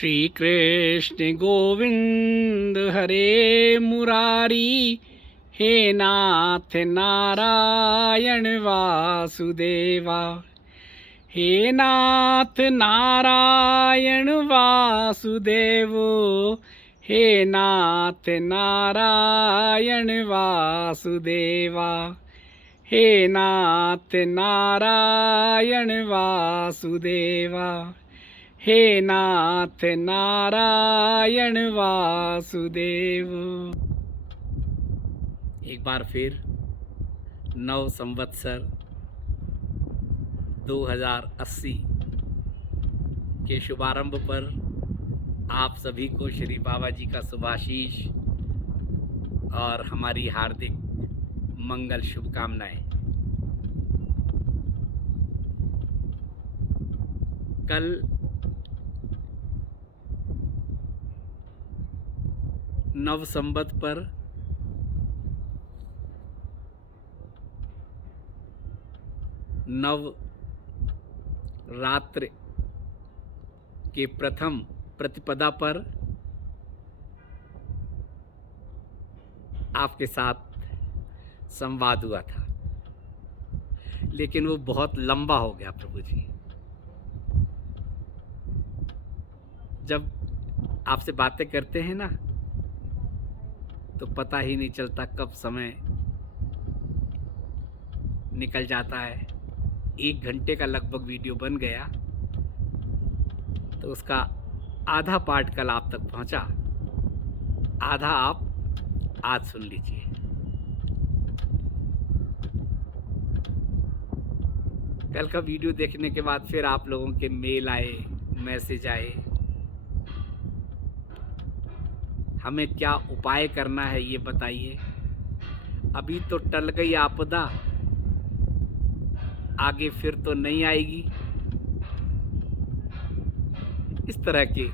श्री कृष्ण गोविंद हरे मुरारी, हे नाथ नारायण वासुदेवा। हे नाथ नारायण वासुदेवो, हे नाथ नारायण वासुदेवा। हे नाथ नारायण वासुदेवा। हे नाथ नारायण वासुदेव। एक बार फिर नव संवत्सर 2080 के शुभारंभ पर आप सभी को श्री बाबा जी का शुभाशीष और हमारी हार्दिक मंगल शुभकामनाएं। कल नव संवत पर नव रात्र के प्रथम प्रतिपदा पर आपके साथ संवाद हुआ था, लेकिन वो बहुत लंबा हो गया प्रभु जी। जब आपसे बातें करते हैं ना तो पता ही नहीं चलता कब समय निकल जाता है। 1 घंटे का लगभग वीडियो बन गया तो उसका आधा पार्ट कल आप तक पहुंचा, आधा आप आज सुन लीजिए। कल का वीडियो देखने के बाद फिर आप लोगों के मेल आए, मैसेज आए, हमें क्या उपाय करना है ये बताइए। अभी तो टल गई आपदा, आगे फिर तो नहीं आएगी। इस तरह के,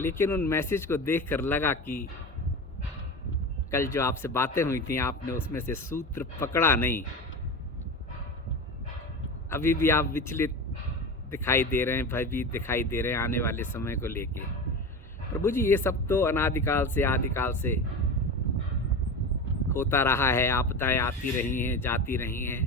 लेकिन उन मैसेज को देखकर लगा कि कल जो आपसे बातें हुई थी आपने उसमें से सूत्र पकड़ा नहीं। अभी भी आप विचलित दिखाई दे रहे हैं, भयभीत दिखाई दे रहे हैं आने वाले समय को लेके। प्रभु जी ये सब तो अनादिकाल से आदिकाल से होता रहा है। आपदाएं आती रही हैं, जाती रही हैं।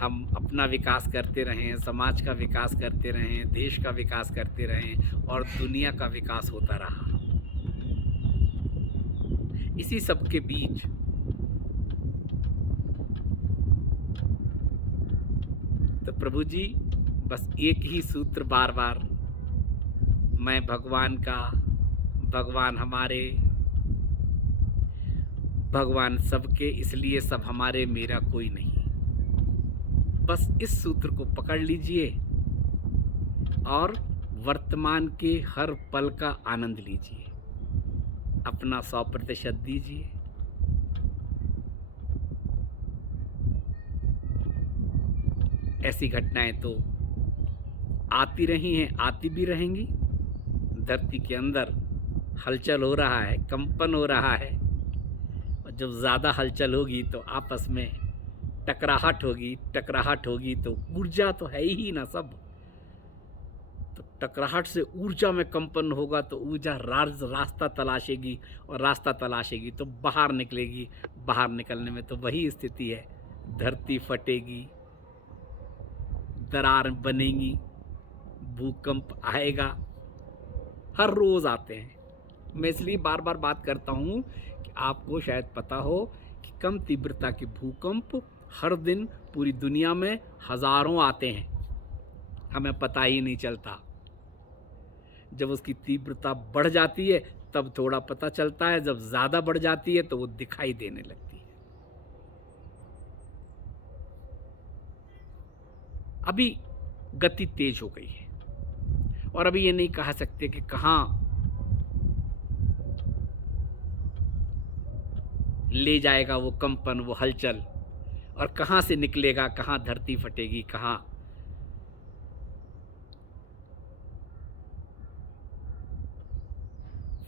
हम अपना विकास करते रहें, समाज का विकास करते रहें, देश का विकास करते रहें और दुनिया का विकास होता रहा। इसी सब के बीच तो प्रभु जी बस एक ही सूत्र बार बार, मैं भगवान का, भगवान हमारे, भगवान सबके, इसलिए सब हमारे, मेरा कोई नहीं। बस इस सूत्र को पकड़ लीजिए और वर्तमान के हर पल का आनंद लीजिए, अपना 100% दीजिए। ऐसी घटनाएं तो आती रही हैं, आती भी रहेंगी। धरती के अंदर हलचल हो रहा है, कंपन हो रहा है, और जब ज़्यादा हलचल होगी तो आपस में टकराहट होगी, टकराहट होगी तो ऊर्जा तो है ही ना सब। तो टकराहट से ऊर्जा में कंपन होगा तो ऊर्जा रास्ता तलाशेगी, और रास्ता तलाशेगी तो बाहर निकलेगी। बाहर निकलने में तो वही स्थिति है, धरती फटेगी, दरार बनेगी, भूकंप आएगा, हर रोज़ आते हैं। मैं इसलिए बार बार बात करता हूँ कि आपको शायद पता हो कि कम तीव्रता के भूकंप हर दिन पूरी दुनिया में हज़ारों आते हैं, हमें पता ही नहीं चलता। जब उसकी तीव्रता बढ़ जाती है तब थोड़ा पता चलता है, जब ज़्यादा बढ़ जाती है तो वो दिखाई देने लगती है। अभी गति तेज हो गई है और अभी ये नहीं कह सकते कि कहाँ ले जाएगा वो कंपन, वो हलचल, और कहाँ से निकलेगा, कहाँ धरती फटेगी, कहाँ।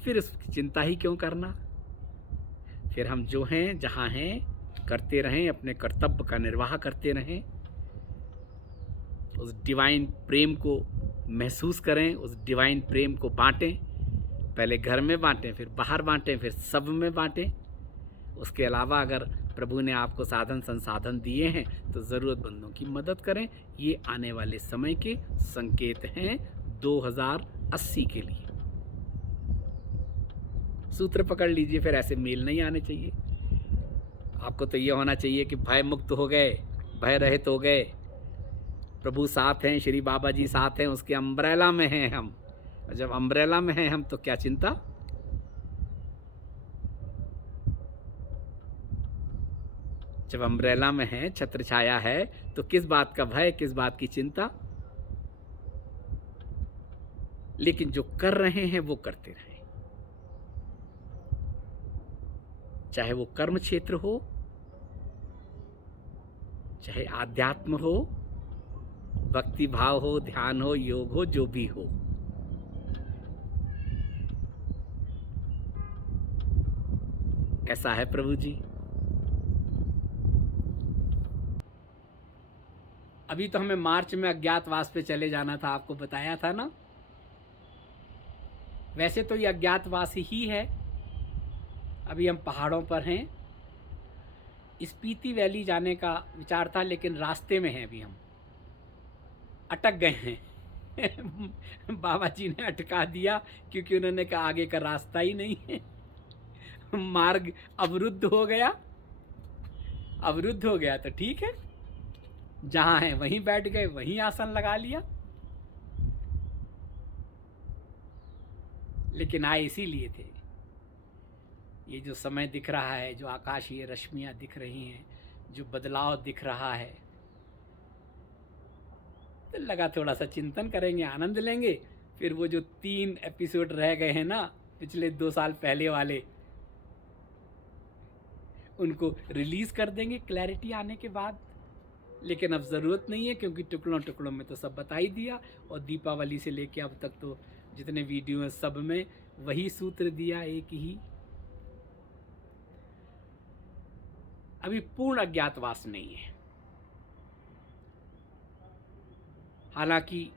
फिर उसकी चिंता ही क्यों करना। फिर हम जो हैं, जहाँ हैं, करते रहें, अपने कर्तव्य का निर्वाह करते रहें उस डिवाइन प्रेम को महसूस करें, उस डिवाइन प्रेम को बांटें। पहले घर में बांटें, फिर बाहर बांटें, फिर सब में बांटें। उसके अलावा अगर प्रभु ने आपको साधन संसाधन दिए हैं तो ज़रूरतमंदों की मदद करें। ये आने वाले समय के संकेत हैं 2080 के लिए। सूत्र पकड़ लीजिए, फिर ऐसे मेल नहीं आने चाहिए। आपको तो ये होना चाहिए कि भय मुक्त हो गए, भय रहित हो गए, प्रभु साथ हैं, श्री बाबा जी साथ हैं, उसके अम्ब्रेला में हैं हम। और जब अम्ब्रेला में हैं हम तो क्या चिंता। जब अम्ब्रेला में है, छत्र छाया है, तो किस बात का भय, किस बात की चिंता। लेकिन जो कर रहे हैं वो करते रहें, चाहे वो कर्म क्षेत्र हो, चाहे आध्यात्म हो, भक्ति भाव हो, ध्यान हो, योग हो, जो भी हो। ऐसा है प्रभु जी। अभी तो हमें मार्च में अज्ञातवास पे चले जाना था, आपको बताया था ना। वैसे तो ये अज्ञातवास ही है। अभी हम पहाड़ों पर हैं, स्पीति वैली जाने का विचार था, लेकिन रास्ते में हैं अभी हम, अटक गए हैं। बाबा जी ने अटका दिया क्योंकि उन्होंने कहा आगे का रास्ता ही नहीं है। मार्ग अवरुद्ध हो गया। अवरुद्ध हो गया तो ठीक है, जहां है वहीं बैठ गए, वहीं आसन लगा लिया। लेकिन आए इसीलिए थे। ये जो समय दिख रहा है, जो आकाशीय रश्मियां दिख रही हैं, जो बदलाव दिख रहा है, तो लगा थोड़ा सा चिंतन करेंगे, आनंद लेंगे। फिर वो जो 3 एपिसोड रह गए हैं ना पिछले 2 साल पहले वाले, उनको रिलीज कर देंगे क्लैरिटी आने के बाद। लेकिन अब ज़रूरत नहीं है, क्योंकि टुकड़ों टुकड़ों में तो सब बता ही दिया। और दीपावली से लेके अब तक तो जितने वीडियो हैं सब में वही सूत्र दिया, एक ही। अभी पूर्ण अज्ञातवास नहीं है। हालांकि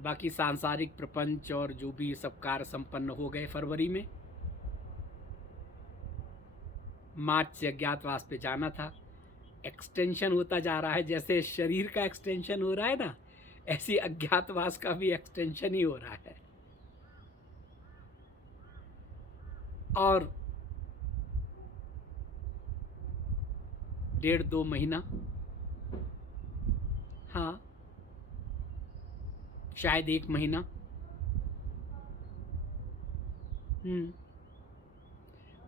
बाकी सांसारिक प्रपंच और जो भी सब कार्य संपन्न हो गए फरवरी में, मार्च से अज्ञातवास पे जाना था। एक्सटेंशन होता जा रहा है, जैसे शरीर का एक्सटेंशन हो रहा है ना, ऐसी अज्ञातवास का भी एक्सटेंशन ही हो रहा है। और 1.5-2 महीना, हाँ शायद 1 महीना,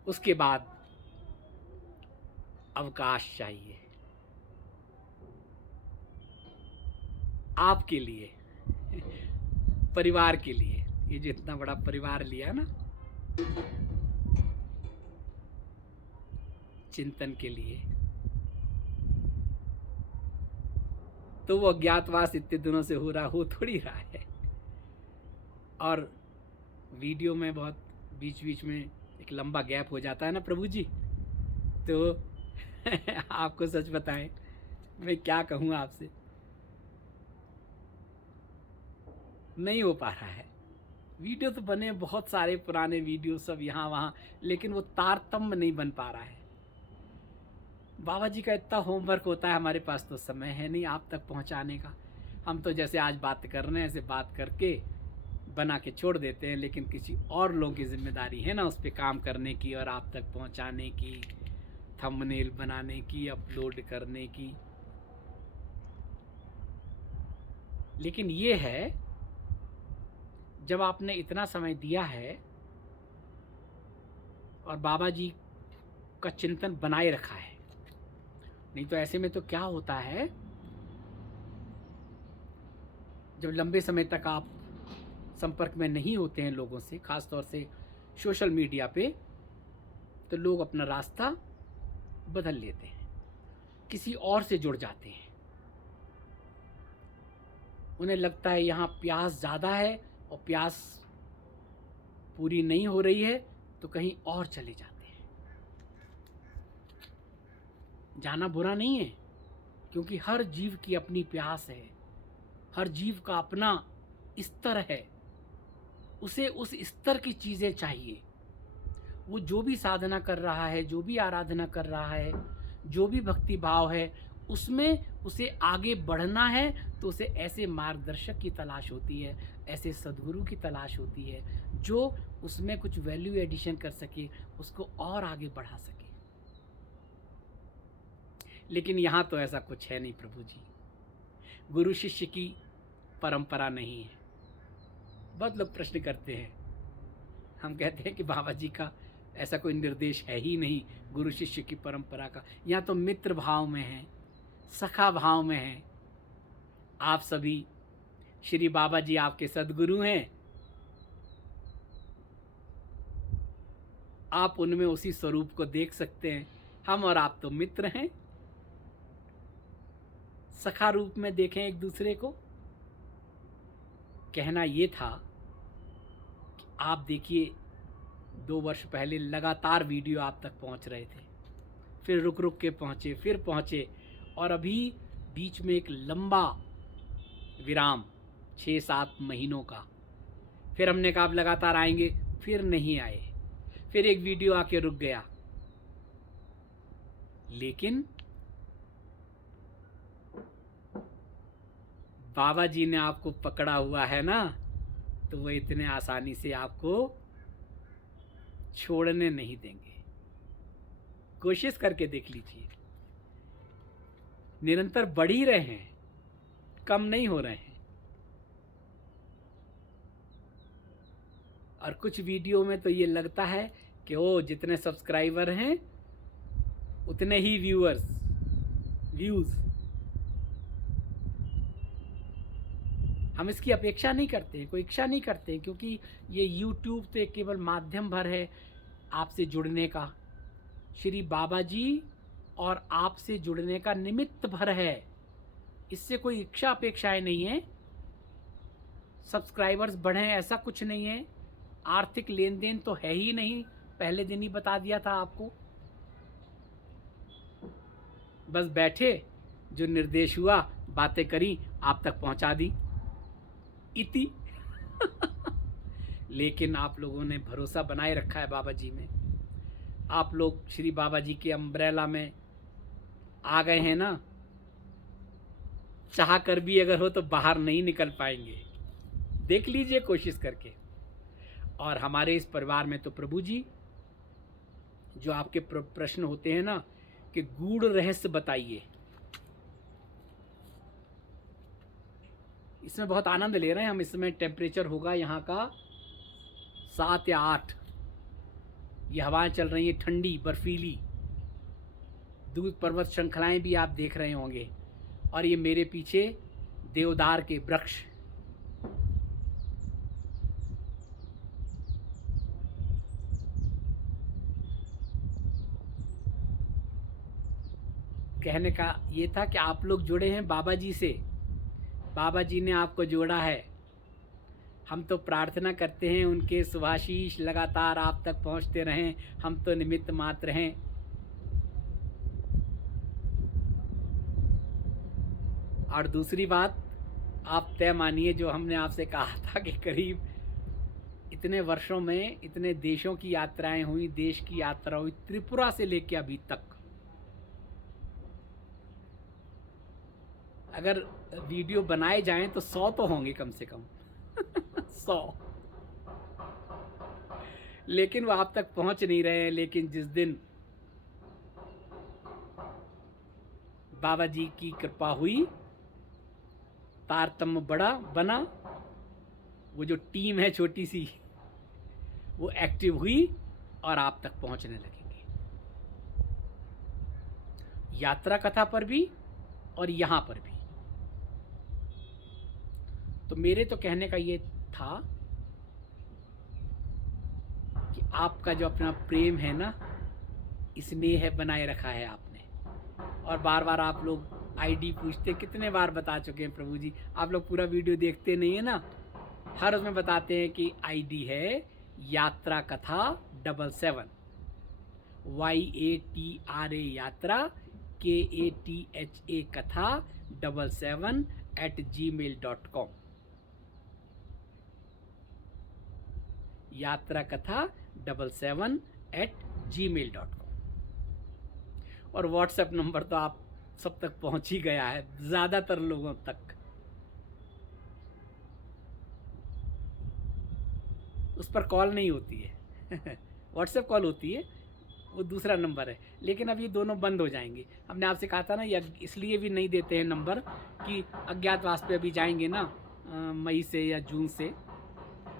उसके बाद अवकाश चाहिए आपके लिए, परिवार के लिए। ये जो इतना बड़ा परिवार लिया ना चिंतन के लिए, तो वो अज्ञातवास इतने दिनों से हो थोड़ी रहा है। और वीडियो में बहुत बीच बीच में एक लंबा गैप हो जाता है ना प्रभु जी, तो आपको सच बताएं, मैं क्या कहूँ आपसे, नहीं हो पा रहा है। वीडियो तो बने बहुत सारे पुराने वीडियो सब यहाँ वहाँ, लेकिन वो तारतम्य नहीं बन पा रहा है। बाबा जी का इतना होमवर्क होता है, हमारे पास तो समय है नहीं आप तक पहुँचाने का। हम तो जैसे आज बात कर रहे हैं, ऐसे बात करके बना के छोड़ देते हैं, लेकिन किसी और लोगों की जिम्मेदारी है ना उस पर काम करने की और आप तक पहुँचाने की, थंबनेल बनाने की, अपलोड करने की। लेकिन ये है, जब आपने इतना समय दिया है और बाबा जी का चिंतन बनाए रखा है, नहीं तो ऐसे में तो क्या होता है, जब लंबे समय तक आप संपर्क में नहीं होते हैं लोगों से, खास तौर से सोशल मीडिया पे, तो लोग अपना रास्ता बदल लेते हैं, किसी और से जुड़ जाते हैं। उन्हें लगता है यहाँ प्यास ज़्यादा है और प्यास पूरी नहीं हो रही है, तो कहीं और चले जाते हैं। जाना बुरा नहीं है, क्योंकि हर जीव की अपनी प्यास है, हर जीव का अपना स्तर है, उसे उस स्तर की चीज़ें चाहिए। वो जो भी साधना कर रहा है, जो भी आराधना कर रहा है, जो भी भक्ति भाव है, उसमें उसे आगे बढ़ना है तो उसे ऐसे मार्गदर्शक की तलाश होती है, ऐसे सद्गुरु की तलाश होती है जो उसमें कुछ वैल्यू एडिशन कर सके, उसको और आगे बढ़ा सके। लेकिन यहाँ तो ऐसा कुछ है नहीं प्रभु जी, गुरु शिष्य की परंपरा नहीं है। बहुत लोग प्रश्न करते हैं, हम कहते हैं कि बाबा जी का ऐसा कोई निर्देश है ही नहीं गुरु शिष्य की परंपरा का। यहाँ तो मित्र भाव में है, सखा भाव में है। आप सभी, श्री बाबा जी आपके सद्गुरु हैं, आप उनमें उसी स्वरूप को देख सकते हैं। हम और आप तो मित्र हैं, सखा रूप में देखें एक दूसरे को। कहना ये था कि आप देखिए 2 वर्ष पहले लगातार वीडियो आप तक पहुंच रहे थे, फिर रुक रुक के पहुंचे, फिर पहुंचे, और अभी बीच में एक लंबा विराम 6-7 महीनों का। फिर हमने कहा आप लगातार आएंगे, फिर नहीं आए, फिर एक वीडियो आके रुक गया। लेकिन बाबा जी ने आपको पकड़ा हुआ है ना, तो वो इतने आसानी से आपको छोड़ने नहीं देंगे। कोशिश करके देख लीजिए, निरंतर बढ़ ही रहे हैं, कम नहीं हो रहे हैं। और कुछ वीडियो में तो ये लगता है कि ओ जितने सब्सक्राइबर हैं उतने ही व्यूज़। हम इसकी अपेक्षा नहीं करते, कोई इच्छा नहीं करते, क्योंकि ये YouTube तो एक केवल माध्यम भर है आपसे जुड़ने का, श्री बाबा जी और आपसे जुड़ने का निमित्त भर है। इससे कोई इच्छा अपेक्षाएं नहीं है। सब्सक्राइबर्स बढ़ें ऐसा कुछ नहीं है, आर्थिक लेन देन तो है ही नहीं, पहले दिन ही बता दिया था आपको। बस बैठे, जो निर्देश हुआ, बातें करी, आप तक पहुंचा दी, इति। लेकिन आप लोगों ने भरोसा बनाए रखा है बाबा जी में। आप लोग श्री बाबा जी के अम्ब्रेला में आ गए हैं ना, चाह कर भी अगर हो तो बाहर नहीं निकल पाएंगे। देख लीजिए कोशिश करके। और हमारे इस परिवार में तो प्रभु जी, जो आपके प्रश्न होते हैं ना कि गूढ़ रहस्य बताइए, इसमें बहुत आनंद ले रहे हैं हम। इसमें टेम्परेचर होगा यहाँ का 7 या 8। ये हवाएं चल रही हैं ठंडी बर्फीली, दूध पर्वत श्रृंखलाएं भी आप देख रहे होंगे, और ये मेरे पीछे देवदार के वृक्ष। कहने का ये था कि आप लोग जुड़े हैं बाबा जी से, बाबा जी ने आपको जोड़ा है। हम तो प्रार्थना करते हैं उनके शुभाशीष लगातार आप तक पहुंचते रहें, हम तो निमित्त मात्र हैं। और दूसरी बात, आप तय मानिए, जो हमने आपसे कहा था कि करीब इतने वर्षों में इतने देशों की यात्राएं हुई, देश की यात्रा हुई, त्रिपुरा से लेके अभी तक, अगर वीडियो बनाए जाएं तो 100 तो होंगे कम से कम। 100। लेकिन वो आप तक पहुंच नहीं रहे हैं। लेकिन जिस दिन बाबा जी की कृपा हुई, तारतम्य बड़ा बना, वो जो टीम है छोटी सी, वो एक्टिव हुई और आप तक पहुंचने लगेंगे, यात्रा कथा पर भी और यहां पर भी। तो मेरे तो कहने का ये था कि आपका जो अपना प्रेम है ना, स्नेह बनाए रखा है आपने। और बार बार आप लोग आईडी पूछते, कितने बार बता चुके हैं प्रभु जी, आप लोग पूरा वीडियो देखते नहीं है ना, हर उसमें बताते हैं कि आईडी है यात्रा कथा 77, YATRA यात्रा, KATHA कथा 77 यात्राकथा@gmail.com, यात्राकथा77@gmail.com। और व्हाट्सएप नंबर तो आप सब तक पहुंच ही गया है, ज़्यादातर लोगों तक। उस पर कॉल नहीं होती है व्हाट्सएप कॉल होती है, वो दूसरा नंबर है, लेकिन अब ये दोनों बंद हो जाएंगे। हमने आपसे कहा था ना, ये इसलिए भी नहीं देते हैं नंबर कि अज्ञातवास पे अभी जाएंगे ना मई से या जून से,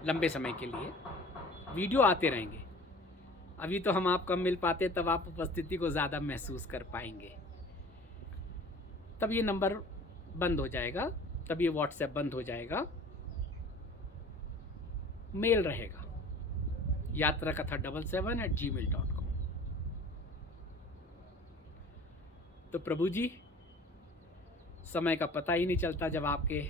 लंबे समय के लिए वीडियो आते रहेंगे। अभी तो हम आप कम मिल पाते, तब आप उपस्थिति को ज़्यादा महसूस कर पाएंगे। तब ये नंबर बंद हो जाएगा, तब ये व्हाट्सएप बंद हो जाएगा, मेल रहेगा यात्राकथा77@gmail.com। तो प्रभु जी, समय का पता ही नहीं चलता जब आपके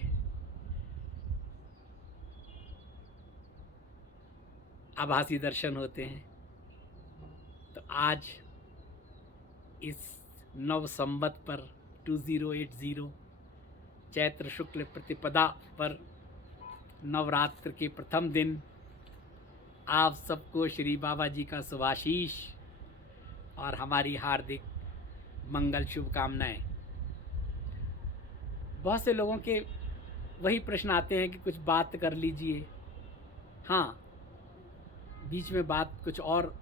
आभासी दर्शन होते हैं। तो आज इस नव संवत पर 2080 चैत्र शुक्ल प्रतिपदा पर नवरात्र के प्रथम दिन आप सबको श्री बाबा जी का शुभाशीष और हमारी हार्दिक मंगल शुभकामनाएं। बहुत से लोगों के वही प्रश्न आते हैं कि कुछ बात कर लीजिए। हाँ, बीच में बात कुछ और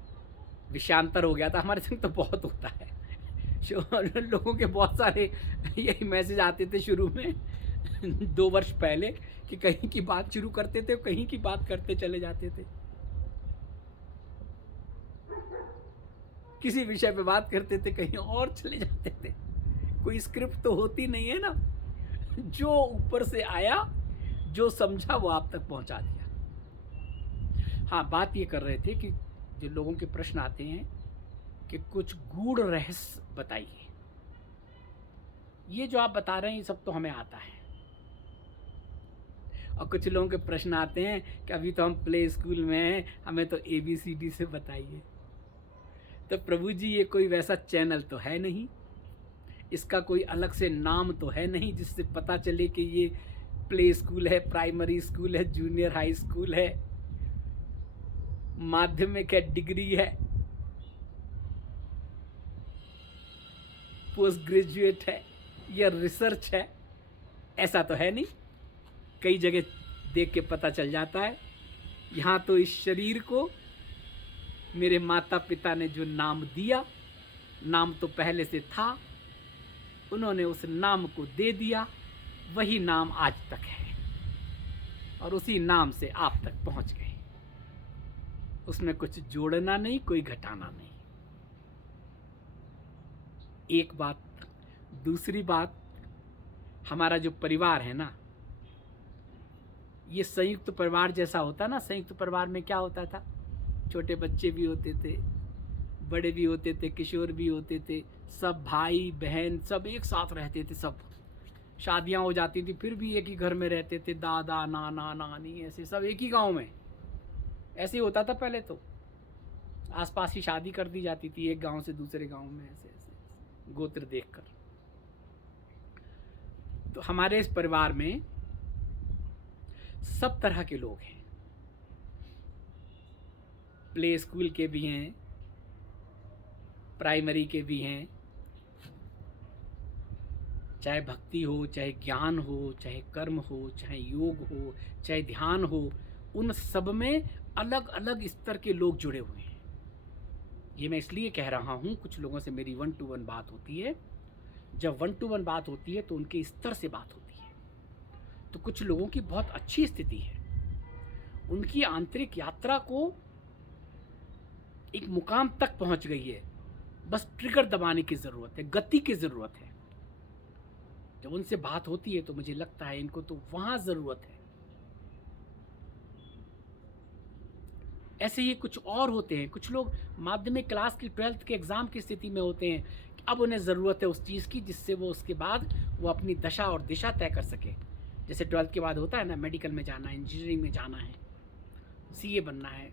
विषयांतर हो गया था, हमारे संग तो बहुत होता है लोगों के बहुत सारे यही मैसेज आते थे शुरू में 2 वर्ष पहले कि कहीं की बात शुरू करते थे, कहीं की बात करते चले जाते थे, किसी विषय पे बात करते थे कहीं और चले जाते थे। कोई स्क्रिप्ट तो होती नहीं है ना, जो ऊपर से आया, जो समझा वो आप तक पहुंचा दिया। हाँ, बात ये कर रहे थे कि जो लोगों के प्रश्न आते हैं कि कुछ गूढ़ रहस्य बताइए। ये जो आप बता रहे हैं ये सब तो हमें आता है, और कुछ लोगों के प्रश्न आते हैं कि अभी तो हम प्ले स्कूल में हैं, हमें तो ABCD से बताइए। तो प्रभु जी, ये कोई वैसा चैनल तो है नहीं, इसका कोई अलग से नाम तो है नहीं जिससे पता चले कि ये प्ले स्कूल है, प्राइमरी स्कूल है, जूनियर हाई स्कूल है, माध्यमिक है, डिग्री है, पोस्ट ग्रेजुएट है या रिसर्च है। ऐसा तो है नहीं। कई जगह देख के पता चल जाता है। यहाँ तो इस शरीर को मेरे माता पिता ने जो नाम दिया, नाम तो पहले से था, उन्होंने उस नाम को दे दिया, वही नाम आज तक है और उसी नाम से आप तक पहुंच गए। उसमें कुछ जोड़ना नहीं, कोई घटाना नहीं। एक बात। दूसरी बात, हमारा जो परिवार है ना, ये संयुक्त परिवार जैसा होता ना। संयुक्त परिवार में क्या होता था, छोटे बच्चे भी होते थे, बड़े भी होते थे, किशोर भी होते थे, सब भाई बहन सब एक साथ रहते थे। सब शादियां हो जाती थी फिर भी एक ही घर में रहते थे, दादा नाना नानी ऐसे सब एक ही गांव में। ऐसे ही होता था पहले तो, आसपास ही शादी कर दी जाती थी, एक गांव से दूसरे गांव में, ऐसे ऐसे गोत्र देखकर। तो हमारे इस परिवार में सब तरह के लोग हैं। प्ले स्कूल के भी हैं, प्राइमरी के भी हैं, चाहे भक्ति हो, चाहे ज्ञान हो, चाहे कर्म हो, चाहे योग हो, चाहे ध्यान हो, उन सब में अलग अलग स्तर के लोग जुड़े हुए हैं। ये मैं इसलिए कह रहा हूँ, कुछ लोगों से मेरी 1 to 1 बात होती है। जब 1 to 1 बात होती है तो उनके स्तर से बात होती है। तो कुछ लोगों की बहुत अच्छी स्थिति है, उनकी आंतरिक यात्रा को एक मुकाम तक पहुंच गई है, बस ट्रिगर दबाने की ज़रूरत है, गति की ज़रूरत है। जब उनसे बात होती है तो मुझे लगता है इनको तो वहाँ ज़रूरत है। ऐसे ही कुछ और होते हैं, कुछ लोग माध्यमिक क्लास की 12th के एग्ज़ाम की स्थिति में होते हैं कि अब उन्हें ज़रूरत है उस चीज़ की जिससे वो उसके बाद वो अपनी दशा और दिशा तय कर सके। जैसे 12th के बाद होता है ना, मेडिकल में जाना है, इंजीनियरिंग में जाना है, CA बनना है,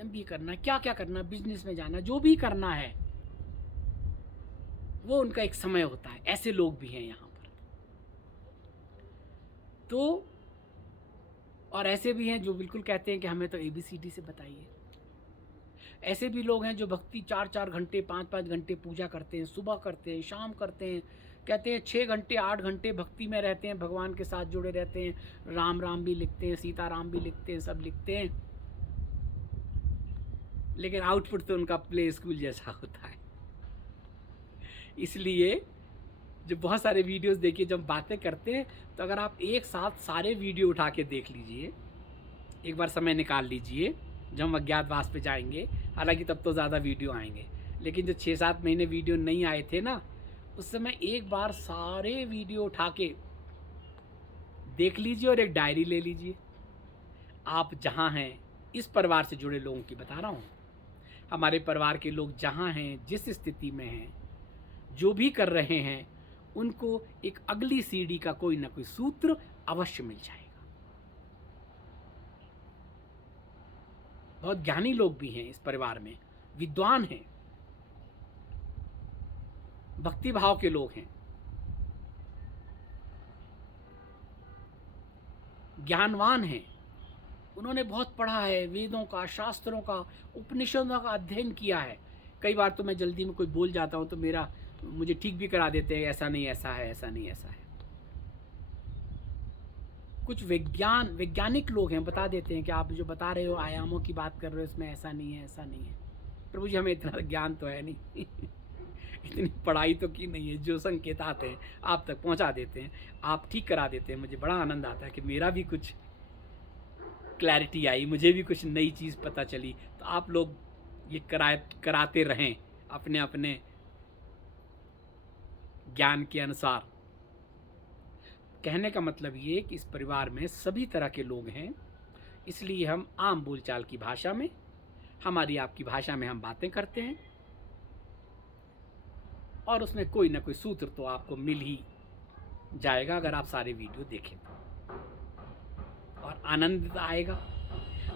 MBA करना है, क्या क्या करना है, बिजनेस में जाना है, जो भी करना है वो उनका एक समय होता है। ऐसे लोग भी हैं यहाँ पर। तो और ऐसे भी हैं जो बिल्कुल कहते हैं कि हमें तो ABCD से बताइए। ऐसे भी लोग हैं जो भक्ति 4-4 घंटे 5-5 घंटे पूजा करते हैं, सुबह करते हैं, शाम करते हैं, कहते हैं 6 घंटे 8 घंटे भक्ति में रहते हैं, भगवान के साथ जुड़े रहते हैं, राम राम भी लिखते हैं, सीता राम भी लिखते हैं, सब लिखते हैं, लेकिन आउटपुट तो उनका प्ले स्कूल जैसा होता है। इसलिए जो बहुत सारे वीडियोस देखिए, जब बातें करते हैं तो अगर आप एक साथ सारे वीडियो उठा के देख लीजिए, एक बार समय निकाल लीजिए, जब हम अज्ञातवास पे जाएंगे, हालांकि तब तो ज़्यादा वीडियो आएंगे, लेकिन जो 6-7 महीने वीडियो नहीं आए थे ना, उस समय एक बार सारे वीडियो उठा के देख लीजिए और एक डायरी ले लीजिए। आप जहाँ हैं, इस परिवार से जुड़े लोगों की बता रहा हूँ, हमारे परिवार के लोग जहाँ हैं, जिस स्थिति में हैं, जो भी कर रहे हैं, उनको एक अगली सीढ़ी का कोई ना कोई सूत्र अवश्य मिल जाएगा। बहुत ज्ञानी लोग भी हैं इस परिवार में, विद्वान हैं, भक्ति भाव के लोग हैं, ज्ञानवान हैं, उन्होंने बहुत पढ़ा है, वेदों का, शास्त्रों का, उपनिषदों का अध्ययन किया है। कई बार तो मैं जल्दी में कोई बोल जाता हूँ तो मुझे ठीक भी करा देते हैं, ऐसा नहीं ऐसा है, ऐसा नहीं ऐसा है। कुछ वैज्ञानिक लोग हैं, बता देते हैं कि आप जो बता रहे हो, आयामों की बात कर रहे हो, इसमें ऐसा नहीं है, ऐसा नहीं है। प्रभु जी, हमें इतना ज्ञान तो है नहीं इतनी पढ़ाई तो की नहीं है, जो संकेत आते हैं आप तक पहुंचा देते हैं, आप ठीक करा देते हैं। मुझे बड़ा आनंद आता है कि मेरा भी कुछ क्लैरिटी आई, मुझे भी कुछ नई चीज़ पता चली। तो आप लोग ये कराते रहें अपने अपने ज्ञान के अनुसार। कहने का मतलब ये कि इस परिवार में सभी तरह के लोग हैं, इसलिए हम आम बोलचाल की भाषा में, हमारी आपकी भाषा में हम बातें करते हैं, और उसमें कोई ना कोई सूत्र तो आपको मिल ही जाएगा अगर आप सारे वीडियो देखें तो, और आनंद आएगा।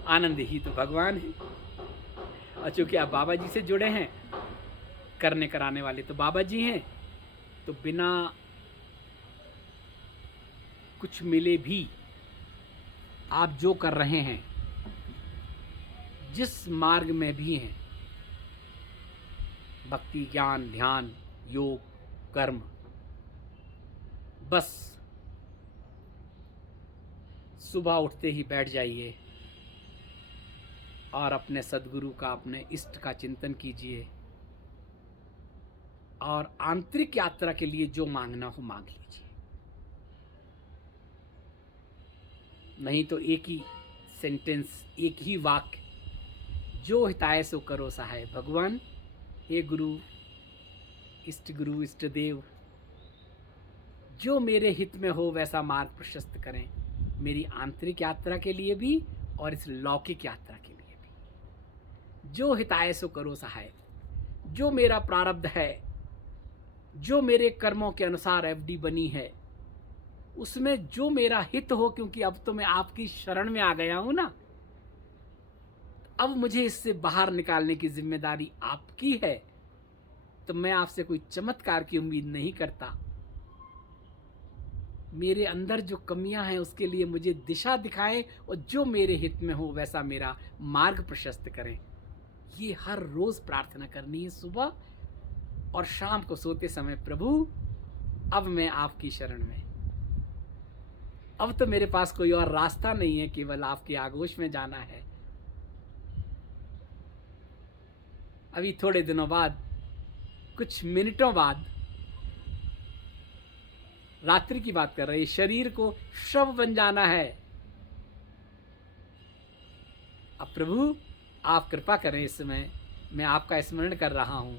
आनंद ही तो भगवान है। और चूंकि आप बाबा जी से जुड़े हैं, करने कराने वाले तो बाबा जी हैं, तो बिना कुछ मिले भी आप जो कर रहे हैं, जिस मार्ग में भी हैं, भक्ति, ज्ञान, ध्यान, योग, कर्म, बस सुबह उठते ही बैठ जाइए और अपने सद्गुरु का, अपने इष्ट का चिंतन कीजिए, और आंतरिक यात्रा के लिए जो मांगना हो मांग लीजिए। नहीं तो एक ही सेंटेंस, एक ही वाक्य, जो हिताय सो करो सहाय। भगवान, हे गुरु, इष्ट गुरु, इष्ट देव, जो मेरे हित में हो वैसा मार्ग प्रशस्त करें, मेरी आंतरिक यात्रा के लिए भी और इस लौकिक यात्रा के लिए भी। जो हिताय सो करो सहाय। जो मेरा प्रारब्ध है, जो मेरे कर्मों के अनुसार FD बनी है, उसमें जो मेरा हित हो, क्योंकि अब तो मैं आपकी शरण में आ गया हूं ना, अब मुझे इससे बाहर निकालने की जिम्मेदारी आपकी है। तो मैं आपसे कोई चमत्कार की उम्मीद नहीं करता। मेरे अंदर जो कमियां हैं उसके लिए मुझे दिशा दिखाएं, और जो मेरे हित में हो वैसा मेरा मार्ग प्रशस्त करें। ये हर रोज प्रार्थना करनी है, सुबह और शाम को सोते समय। प्रभु, अब मैं आपकी शरण में, अब तो मेरे पास कोई और रास्ता नहीं है, केवल आपके आगोश में जाना है। अभी थोड़े दिनों बाद, कुछ मिनटों बाद, रात्रि की बात कर रहे हैं, शरीर को शव बन जाना है। अब प्रभु आप कृपा करें, इस समय मैं आपका स्मरण कर रहा हूं,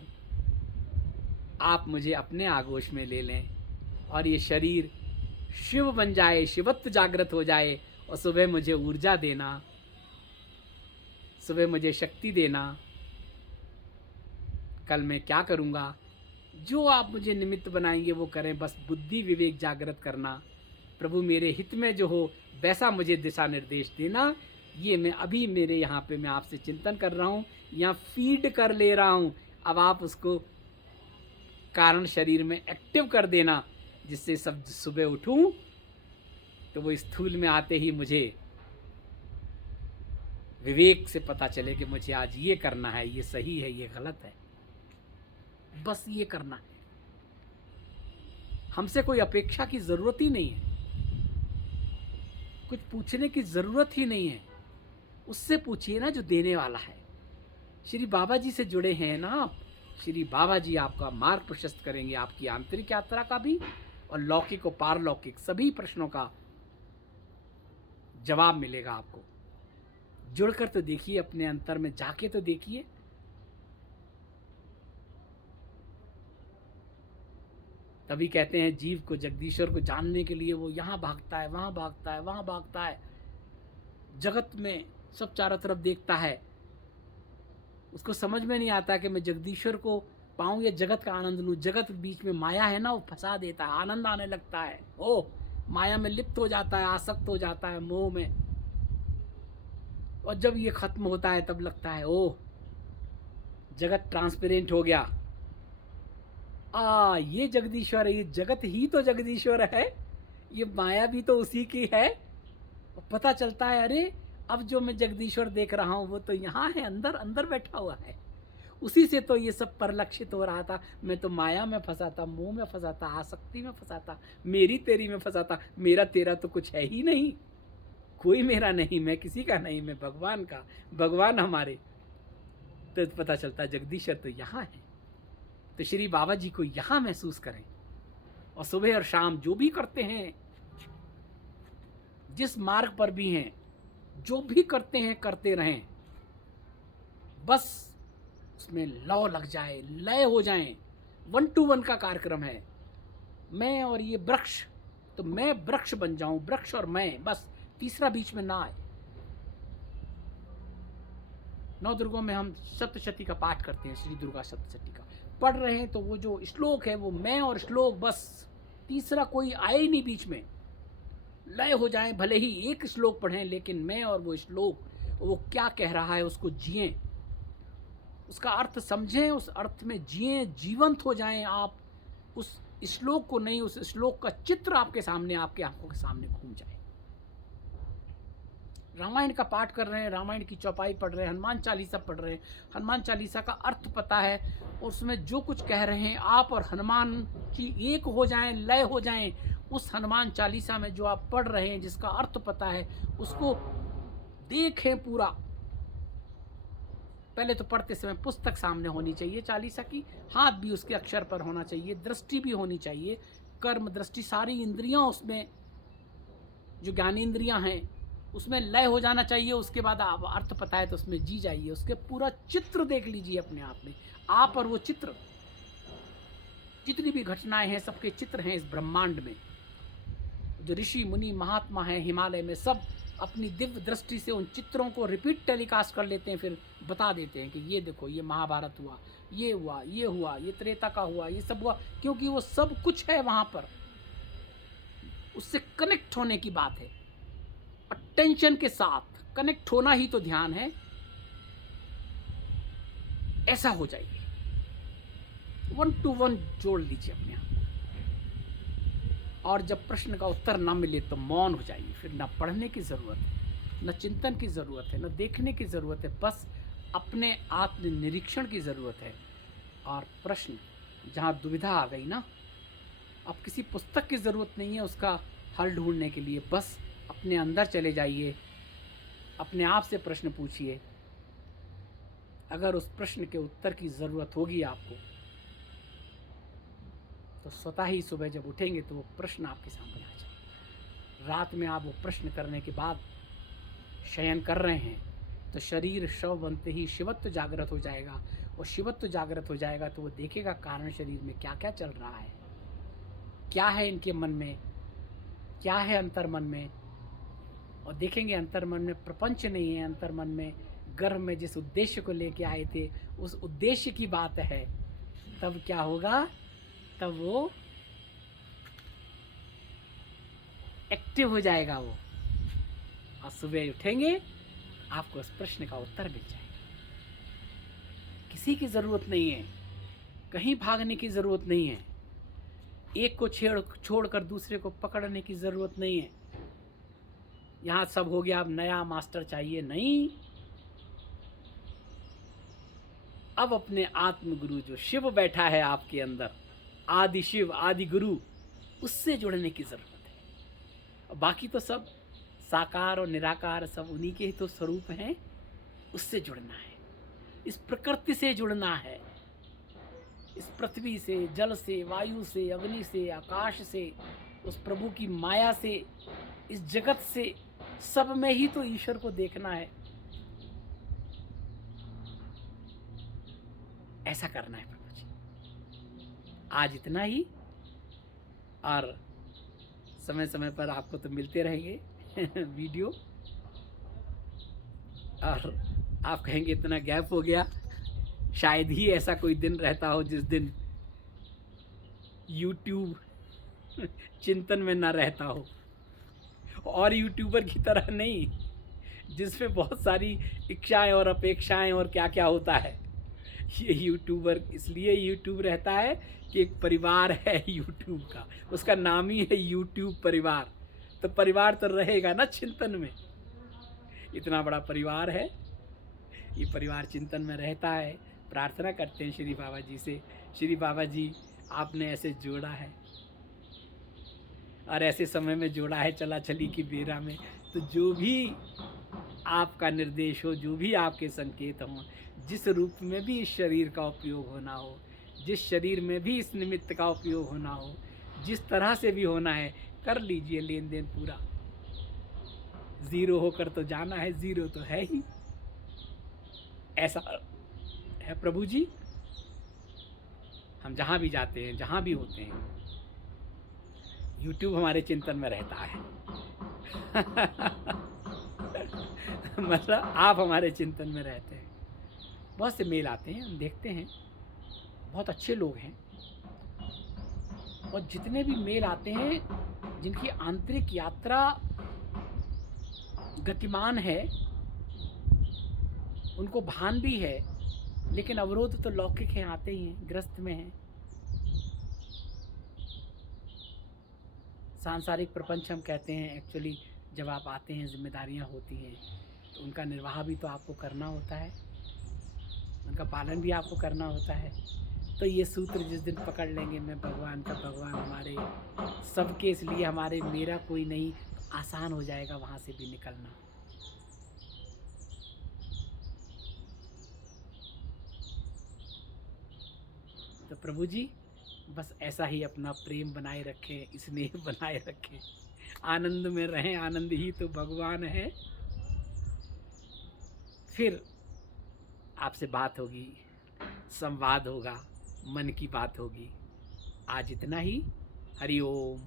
आप मुझे अपने आगोश में ले लें और ये शरीर शिव बन जाए, शिवत्व जागृत हो जाए, और सुबह मुझे ऊर्जा देना, सुबह मुझे शक्ति देना। कल मैं क्या करूँगा, जो आप मुझे निमित्त बनाएंगे वो करें, बस बुद्धि विवेक जागृत करना। प्रभु मेरे हित में जो हो वैसा मुझे दिशा निर्देश देना। ये मैं अभी मेरे यहाँ पे मैं आपसे चिंतन कर रहा हूँ, यहाँ फीड कर ले रहा हूँ। अब आप उसको कारण शरीर में एक्टिव कर देना, जिससे सब सुबह उठूँ तो वो स्थूल में आते ही मुझे विवेक से पता चले कि मुझे आज ये करना है, ये सही है, ये गलत है, बस ये करना है। हमसे कोई अपेक्षा की जरूरत ही नहीं है, कुछ पूछने की जरूरत ही नहीं है। उससे पूछिए ना जो देने वाला है। श्री बाबा जी से जुड़े हैं ना आप, श्री बाबा जी आपका मार्ग प्रशस्त करेंगे, आपकी आंतरिक यात्रा का भी और लौकिक और पारलौकिक सभी प्रश्नों का जवाब मिलेगा आपको। जुड़कर तो देखिए, अपने अंतर में जाके तो देखिए। तभी कहते हैं जीव को, जगदीश्वर को जानने के लिए वो यहाँ भागता है, वहाँ भागता है, वहाँ भागता है, जगत में सब चारों तरफ देखता है। उसको समझ में नहीं आता कि मैं जगदीश्वर को पाऊं या जगत का आनंद लूं। जगत बीच में माया है ना, वो फंसा देता है, आनंद आने लगता है, ओ माया में लिप्त हो जाता है, आसक्त हो जाता है मोह में। और जब ये खत्म होता है तब लगता है ओ जगत ट्रांसपेरेंट हो गया, ये जगदीश्वर है, ये जगत ही तो जगदीश्वर है, ये माया भी तो उसी की है। और पता चलता है अरे अब जो मैं जगदीश्वर देख रहा हूँ वो तो यहाँ है, अंदर अंदर बैठा हुआ है। उसी से तो ये सब परिलक्षित हो रहा था। मैं तो माया में फंसा था, मोह में फंसा था, आसक्ति में फंसा था, मेरी तेरी में फंसा था। मेरा तेरा तो कुछ है ही नहीं, कोई मेरा नहीं, मैं किसी का नहीं, मैं भगवान का, भगवान हमारे। तो पता चलता जगदीश्वर तो यहाँ है। तो श्री बाबा जी को यहाँ महसूस करें और सुबह और शाम जो भी करते हैं, जिस मार्ग पर भी हैं, जो भी करते हैं करते रहें, बस उसमें लौ लग जाए, लय हो जाएं। 1 to 1 का कार्यक्रम है। मैं और ये वृक्ष, तो मैं वृक्ष बन जाऊं, वृक्ष और मैं, बस तीसरा बीच में ना आए। 9 दुर्गों में हम सप्तशती का पाठ करते हैं, श्री दुर्गा सप्तशती का पढ़ रहे हैं, तो वो जो श्लोक है वो मैं और श्लोक, बस तीसरा कोई आए ही नहीं बीच में। लय हो जाए, भले ही एक श्लोक पढ़ें, लेकिन मैं और वो श्लोक, वो क्या कह रहा है उसको जिएं, उसका अर्थ समझें, उस अर्थ में जिएं, जीवंत हो जाएं आप। उस श्लोक को नहीं, उस श्लोक का चित्र आपके सामने, आपके आंखों के सामने घूम जाए। रामायण का पाठ कर रहे हैं, रामायण की चौपाई पढ़ रहे हैं, हनुमान चालीसा पढ़ रहे हैं, हनुमान चालीसा का अर्थ पता है, उसमें जो कुछ कह रहे हैं आप और हनुमान जी एक हो जाएं, लय हो जाएं। उस हनुमान चालीसा में जो आप पढ़ रहे हैं, जिसका अर्थ पता है, उसको देखें पूरा। पहले तो पढ़ते समय पुस्तक सामने होनी चाहिए चालीसा की, हाथ भी उसके अक्षर पर होना चाहिए, दृष्टि भी होनी चाहिए, कर्म दृष्टि, सारी इंद्रियां उसमें, जो ज्ञानेंद्रियां हैं उसमें लय हो जाना चाहिए। उसके बाद आप अर्थ पता है तो उसमें जी जाइए, उसके पूरा चित्र देख लीजिए अपने आप में, आप और वो चित्र। जितनी भी घटनाएं हैं सबके चित्र हैं इस ब्रह्मांड में। जो ऋषि मुनि महात्मा हैं हिमालय में, सब अपनी दिव्य दृष्टि से उन चित्रों को रिपीट टेलीकास्ट कर लेते हैं, फिर बता देते हैं कि ये देखो, ये महाभारत हुआ, ये हुआ, ये हुआ, ये त्रेता का हुआ, ये सब हुआ, क्योंकि वो सब कुछ है वहां पर। उससे कनेक्ट होने की बात है, अटेंशन के साथ कनेक्ट होना ही तो ध्यान है। ऐसा हो जाइए, 1 to 1 जोड़ लीजिए अपने आप को। और जब प्रश्न का उत्तर ना मिले तो मौन हो जाइए। फिर ना पढ़ने की जरूरत है, न चिंतन की जरूरत है, न देखने की जरूरत है, बस अपने आत्मनिरीक्षण की जरूरत है। और प्रश्न जहाँ दुविधा आ गई ना, अब किसी पुस्तक की जरूरत नहीं है उसका हल ढूंढने के लिए, बस अपने अंदर चले जाइए, अपने आप से प्रश्न पूछिए। अगर उस प्रश्न के उत्तर की ज़रूरत होगी आपको, तो स्वतः ही सुबह जब उठेंगे तो वो प्रश्न आपके सामने आ जाए। रात में आप वो प्रश्न करने के बाद शयन कर रहे हैं तो शरीर शव बनते ही शिवत्व जागृत हो जाएगा, और शिवत्व जागृत हो जाएगा तो वो देखेगा कारण शरीर में क्या क्या चल रहा है, क्या है इनके मन में, क्या है अंतर मन में। और देखेंगे अंतर मन में प्रपंच नहीं है, अंतर मन में गर्भ में जिस उद्देश्य को लेके आए थे उस उद्देश्य की बात है। तब क्या होगा, तब वो एक्टिव हो जाएगा वो, और सुबह उठेंगे आपको उस प्रश्न का उत्तर मिल जाएगा। किसी की जरूरत नहीं है, कहीं भागने की जरूरत नहीं है, एक को छोड़कर दूसरे को पकड़ने की जरूरत नहीं है। यहाँ सब हो गया, अब नया मास्टर चाहिए, नहीं। अब अपने आत्म गुरु जो शिव बैठा है आपके अंदर, आदि शिव आदि गुरु, उससे जुड़ने की जरूरत है। बाकी तो सब साकार और निराकार सब उन्हीं के ही तो स्वरूप हैं। उससे जुड़ना है, इस प्रकृति से जुड़ना है, इस पृथ्वी से, जल से, वायु से, अग्नि से, आकाश से, उस प्रभु की माया से, इस जगत से, सब में ही तो ईश्वर को देखना है। ऐसा करना है प्रभु जी। आज इतना ही, और समय समय पर आपको तो मिलते रहेंगे वीडियो। और आप कहेंगे इतना गैप हो गया, शायद ही ऐसा कोई दिन रहता हो जिस दिन YouTube चिंतन में ना रहता हो, और यूट्यूबर की तरह नहीं जिसमें बहुत सारी इच्छाएं और अपेक्षाएं और क्या क्या होता है। ये यूट्यूबर इसलिए यूट्यूब रहता है कि एक परिवार है यूट्यूब का, उसका नाम ही है यूट्यूब परिवार। तो परिवार तो रहेगा ना चिंतन में। इतना बड़ा परिवार है, ये परिवार चिंतन में रहता है। प्रार्थना करते हैं श्री बाबा जी से, श्री बाबा जी आपने ऐसे जोड़ा है और ऐसे समय में जोड़ा है चला चली की बेरा में, तो जो भी आपका निर्देश हो, जो भी आपके संकेत हों, जिस रूप में भी इस शरीर का उपयोग होना हो, जिस शरीर में भी इस निमित्त का उपयोग होना हो, जिस तरह से भी होना है, कर लीजिए लेन देन पूरा। जीरो होकर तो जाना है, जीरो तो है ही। ऐसा है प्रभु जी। हम जहाँ भी जाते हैं, जहाँ भी होते हैं, YouTube हमारे चिंतन में रहता है मतलब आप हमारे चिंतन में रहते हैं। बहुत से मेल आते हैं, हम देखते हैं, बहुत अच्छे लोग हैं। और जितने भी मेल आते हैं जिनकी आंतरिक यात्रा गतिमान है, उनको भान भी है, लेकिन अवरोध तो लौकिक हैं, आते ही हैं, ग्रस्त में हैं। सांसारिक प्रपंच हम कहते हैं, एक्चुअली जब आप आते हैं जिम्मेदारियां होती हैं तो उनका निर्वाह भी तो आपको करना होता है, उनका पालन भी आपको करना होता है। तो ये सूत्र जिस दिन पकड़ लेंगे, मैं भगवान का भगवान हमारे सबके, इसलिए हमारे मेरा कोई नहीं, आसान हो जाएगा वहाँ से भी निकलना। तो प्रभु जी बस ऐसा ही अपना प्रेम बनाए रखें, स्नेह बनाए रखें, आनंद में रहें, आनंद ही तो भगवान है। फिर आपसे बात होगी, संवाद होगा, मन की बात होगी। आज इतना ही। हरि ओम।